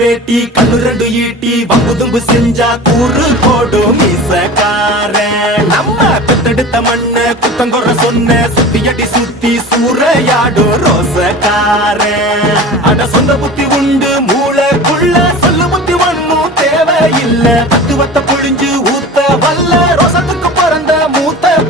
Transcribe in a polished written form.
வேட்டி கண்ணு ரெண்டு ஈட்டி வம்பு தும்பு செஞ்சா கூறு போடும் மீசக்காரன். நம்ம பெத்தெடுத்த மண்ண குத்தங்குற சொன்ன சுத்தி அடி சுத்தி சூறையாடும் ரோசக்காரன். அட சொந்த புத்தி உண்டு மூளைக்குள்ள சொல்லு புத்தி ஒண்ணும் தேவையில்லை. தத்துவத்தை பொழிஞ்சு